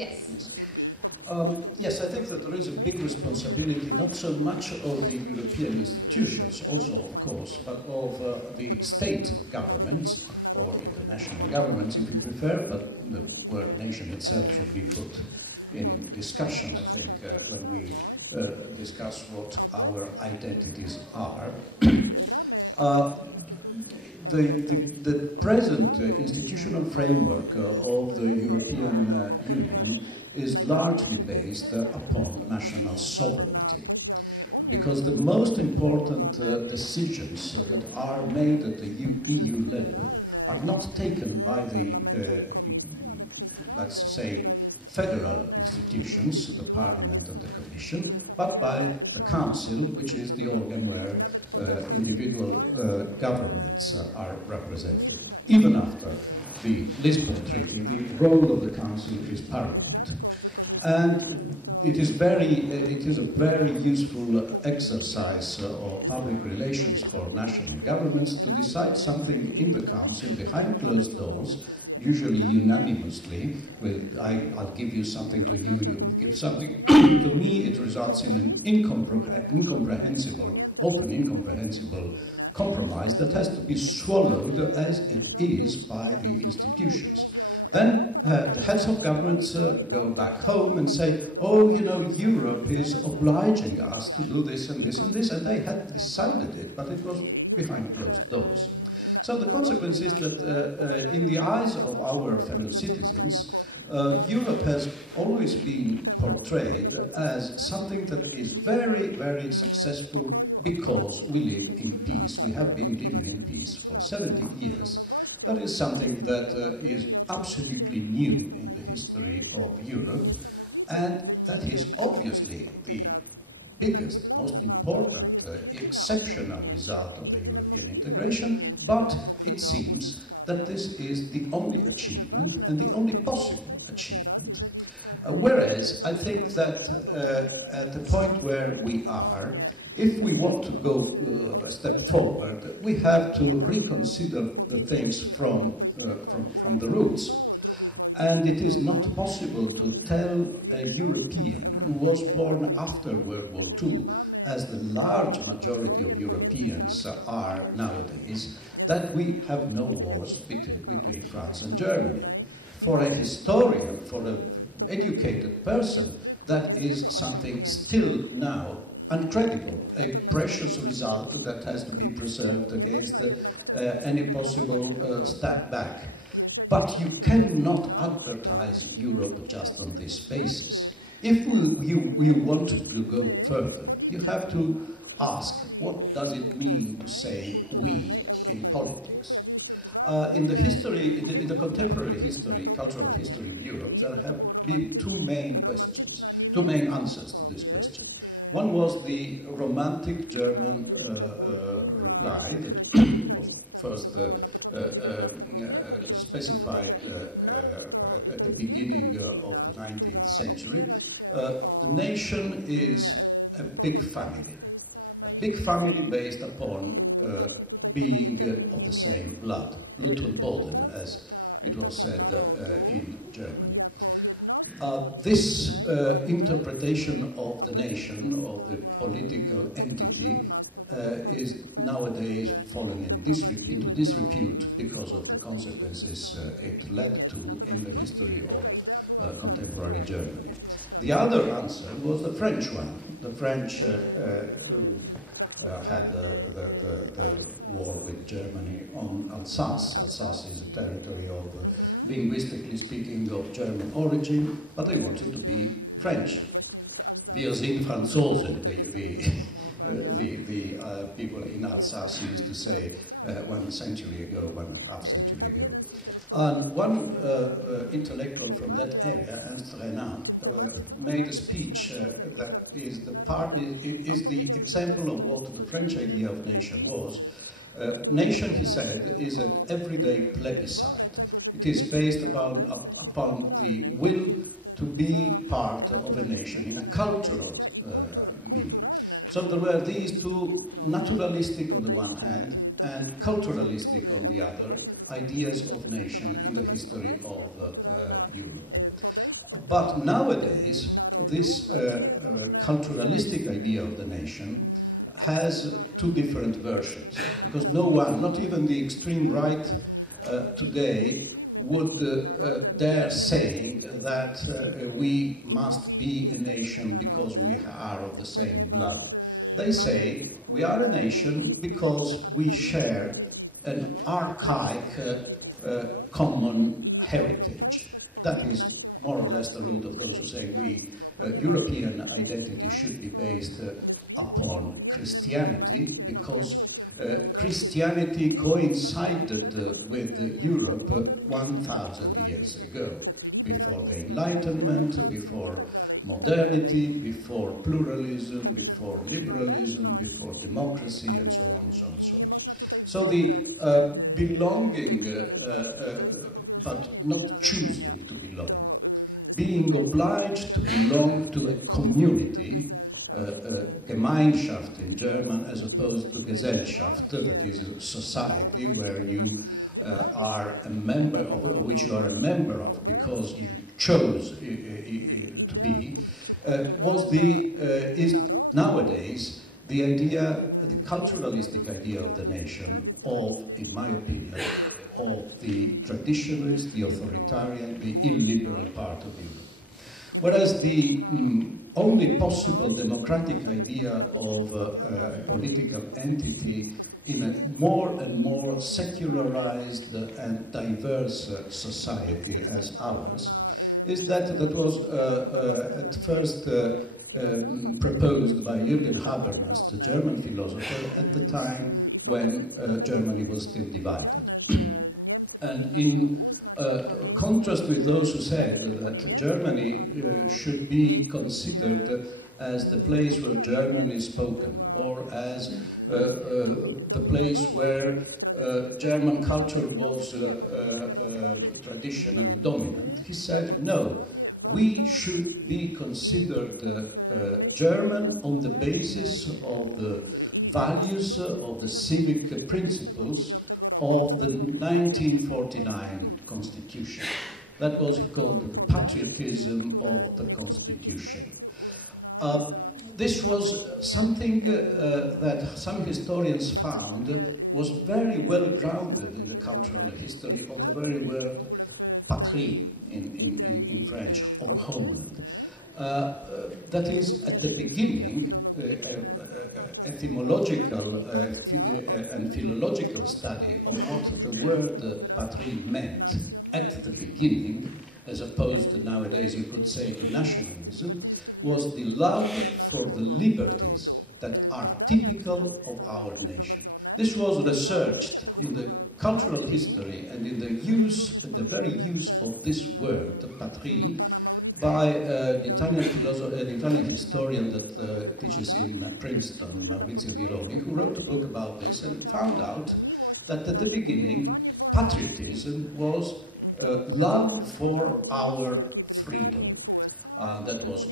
Yes. Yes, I think that there is a big responsibility, not so much of the European institutions, also of course, but of the state governments, or international governments if you prefer, but the word nation itself should be put in discussion, I think, when we discuss what our identities are. The present institutional framework of the European Union is largely based upon national sovereignty, because the most important decisions that are made at the EU level are not taken by the, let's say, federal institutions, the Parliament and the Commission, but by the Council, which is the organ where individual governments are represented. Even after the Lisbon Treaty, the role of the Council is paramount. And it is a very useful exercise of public relations for national governments to decide something in the Council behind closed doors, usually unanimously, with I'll give you something to you, you give something to me. It results in an incomprehensible, often incomprehensible compromise that has to be swallowed as it is by the institutions. Then the heads of governments go back home and say, oh, you know, Europe is obliging us to do this and this and this, and they had decided it, but it was behind closed doors. So the consequence is that in the eyes of our fellow citizens, Europe has always been portrayed as something that is very, very successful because we live in peace. We have been living in peace for 70 years. That is something that is absolutely new in the history of Europe, and that is obviously the biggest, most important, exceptional result of the European integration, but it seems that this is the only achievement and the only possible achievement. Whereas I think that at the point where we are, if we want to go a step forward, we have to reconsider the things from the roots. And it is not possible to tell a European who was born after World War II, as the large majority of Europeans are nowadays, that we have no wars between France and Germany. For a historian, for an educated person, that is something still now incredible, a precious result that has to be preserved against any possible step back. But you cannot advertise Europe just on this basis. If you want to go further, you have to ask, what does it mean to say we in politics? In the history, in the contemporary history, cultural history of Europe, there have been two main questions, two main answers to this question. One was the romantic German reply that was first specified at the beginning of the 19th century. The nation is a big family based upon being of the same blood, Blut as it was said in Germany. This interpretation of the nation, of the political entity, is nowadays fallen into disrepute because of the consequences it led to in the history of contemporary Germany. The other answer was the French one. The French had the war with Germany on Alsace. Alsace is a territory of, linguistically speaking, of German origin, but they wanted to be French. Wir sind Franzosen, the people in Alsace used to say 1 century ago, 1.5 century ago. And one intellectual from that area, Ernst Renan, made a speech that is the example of what the French idea of nation was. Nation, he said, is an everyday plebiscite. It is based upon the will to be part of a nation in a cultural meaning. So there were these two, naturalistic on the one hand and culturalistic on the other, ideas of nation in the history of Europe. But nowadays, this culturalistic idea of the nation has two different versions, because no one, not even the extreme right today, would dare saying that we must be a nation because we are of the same blood. They say we are a nation because we share an archaic common heritage. That is more or less the root of those who say European identity should be based upon Christianity, because Christianity coincided with Europe 1,000 years ago, before the Enlightenment, before modernity, before pluralism, before liberalism, before democracy, and so on, so on, so on. So the belonging, but not choosing to belong, being obliged to belong to a community, Gemeinschaft in German, as opposed to Gesellschaft, that is a society where you are a member of, which you are a member of because you chose to be, is nowadays the idea, the culturalistic idea of the nation, of, in my opinion, of the traditionalist, the authoritarian, the illiberal part of Europe. Whereas the only possible democratic idea of a political entity in a more and more secularized and diverse society as ours is that was at first proposed by Jürgen Habermas, the German philosopher, at the time when Germany was still divided. And in contrast with those who said that Germany should be considered as the place where German is spoken, or as the place where German culture was traditionally dominant, he said, no, we should be considered German on the basis of the values, of the civic principles of the 1949 Constitution. That was called the patriotism of the Constitution. This was something that some historians found was very well grounded in the cultural history of the very word patrie in French, or homeland. That is, at the beginning, etymological and philological study of what the word patrie meant at the beginning, as opposed to nowadays you could say to nationalism, was the love for the liberties that are typical of our nation. This was researched in the cultural history and in the use, the very use of this word, patrie, by an Italian historian that teaches in Princeton, Maurizio Viroli, who wrote a book about this and found out that at the beginning, patriotism was love for our freedom. That was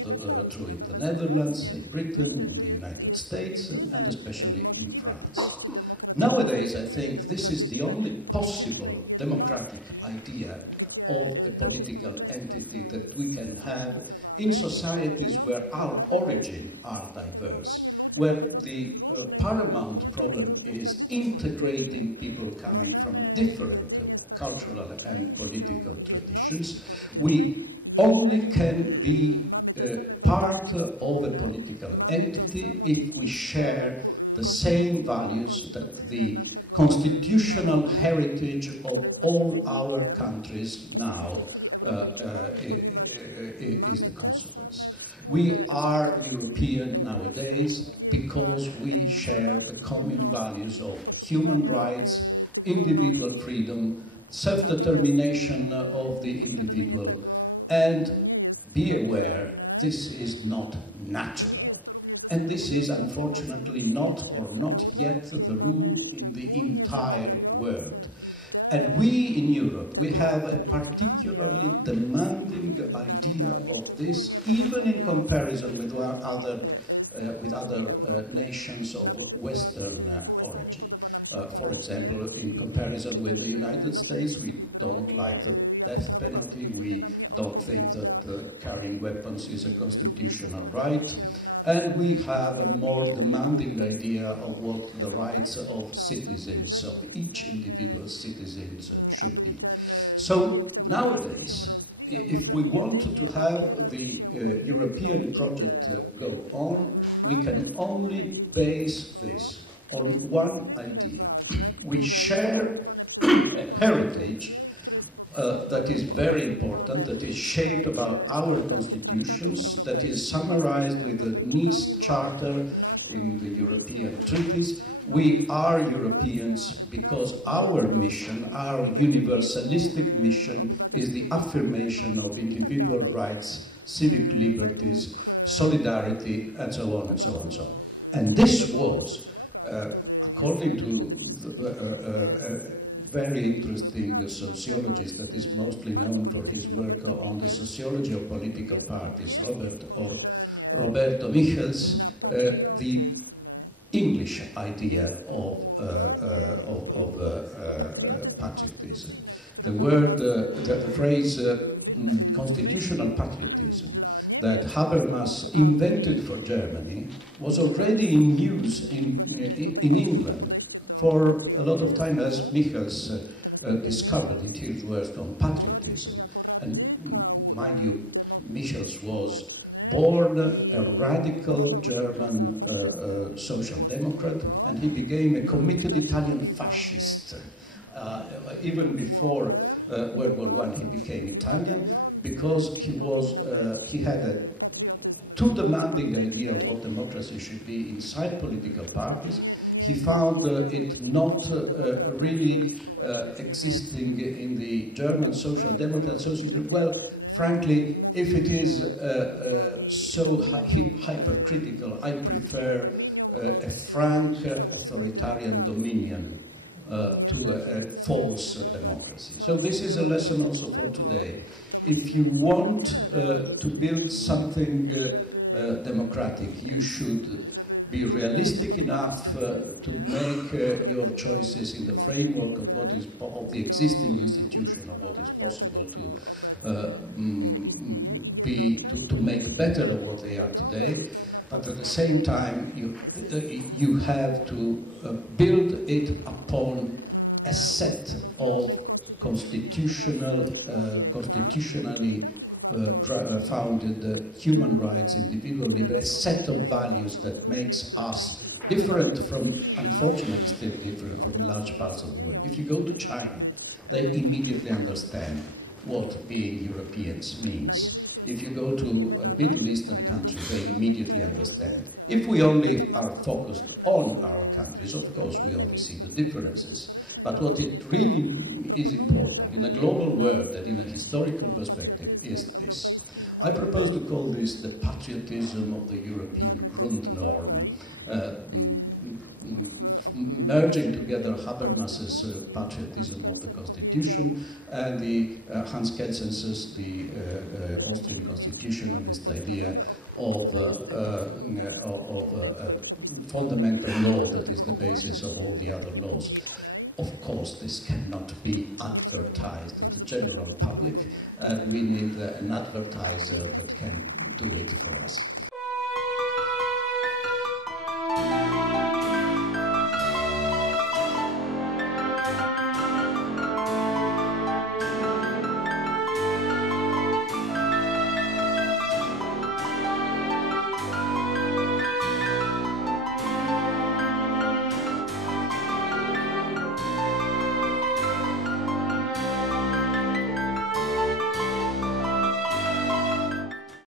true in the Netherlands, in Britain, in the United States, and especially in France. Nowadays, I think this is the only possible democratic idea of a political entity that we can have in societies where our origins are diverse, where the paramount problem is integrating people coming from different cultural and political traditions. We only can be part of a political entity if we share the same values that the constitutional heritage of all our countries now is the consequence. We are European nowadays because we share the common values of human rights, individual freedom, self-determination of the individual, and be aware, this is not natural. And this is unfortunately not, or not yet, the rule in the entire world. And we in Europe, we have a particularly demanding idea of this, even in comparison with other nations of Western origin. For example, in comparison with the United States, we don't like the death penalty. We don't think that carrying weapons is a constitutional right. And we have a more demanding idea of what the rights of citizens, of each individual citizen should be. So nowadays, if we want to have the European project go on, we can only base this on one idea. We share a heritage that is very important, that is shaped about our constitutions, that is summarized with the Nice Charter in the European treaties. We are Europeans because our mission, our universalistic mission, is the affirmation of individual rights, civic liberties, solidarity, and so on and so on and so on. And this was, according to very interesting sociologist that is mostly known for his work on the sociology of political parties, Roberto Michels, the English idea of patriotism. The word, the phrase constitutional patriotism that Habermas invented for Germany was already in use in England for a lot of time, as Michels discovered in his work on patriotism. And mind you, Michels was born a radical German social democrat, and he became a committed Italian fascist. Even before World War I, he became Italian because he had a too demanding idea of what democracy should be inside political parties. He found it not really existing in the German social democrat society. Well, frankly, if it is so hypercritical, I prefer a frank authoritarian dominion to a false democracy. So this is a lesson also for today. If you want to build something democratic, you should be realistic enough to make your choices in the framework of what is of the existing institution, of what is possible to make better of what they are today. But at the same time, you have to build it upon a set of constitutionally founded human rights, individual liberty, a set of values that makes us different from, unfortunately, still different from large parts of the world. If you go to China, they immediately understand what being Europeans means. If you go to a Middle Eastern country, they immediately understand. If we only are focused on our countries, of course, we only see the differences. But what it really is important in a global world and in a historical perspective is this. I propose to call this the patriotism of the European Grundnorm, merging together Habermas's patriotism of the Constitution and the Hans Kelsen's, the Austrian constitutionalist idea of a fundamental law that is the basis of all the other laws. Of course, this cannot be advertised to the general public, and we need an advertiser that can do it for us.